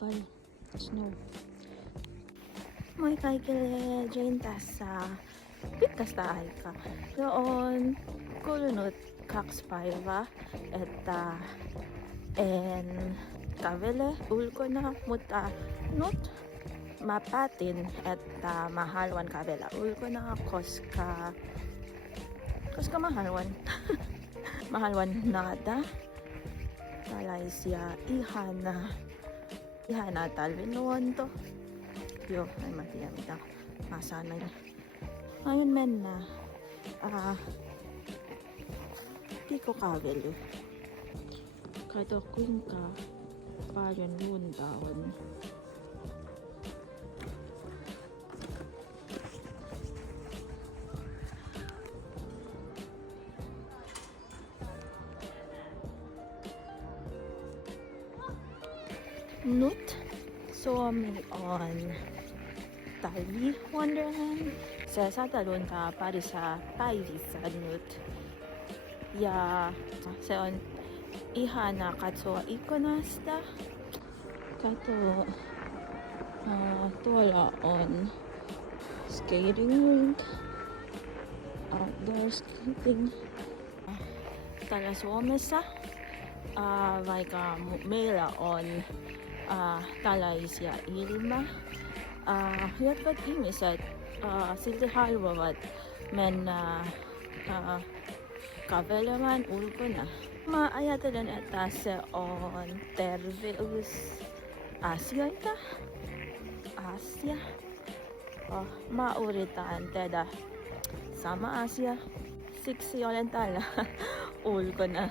kapal snow. May kaikille Jane tässä pitkästä aikaa. Ja on kulunut 2 päivää, että en kävele ulkona, mutta nyt mä päätin, että mä haluan kävellä ulkona, koska mä haluan mä haluan nähdä tällaisia ihana talviluonto. Joo, en mä tiedä mitä mä sanoin. Aion mennä pikkukävely. Kato kuinka paljon lunta on. Nyt Suomi on talvi Wonderland. Se sataa lunta parissa päivissä nyt. Ja se on ihana katsoa ikkunasta. Kato, tuolla on skating rink, outdoor skating. Täällä Suomessa, vaikka meillä on tällaisia jotkut ihmiset silti haluavat mennä kävelemään ulkona. Mä ajattelen, että se on terveysasioita. Mä yritän tehdä sama asia. Siksi olen täällä ulkona.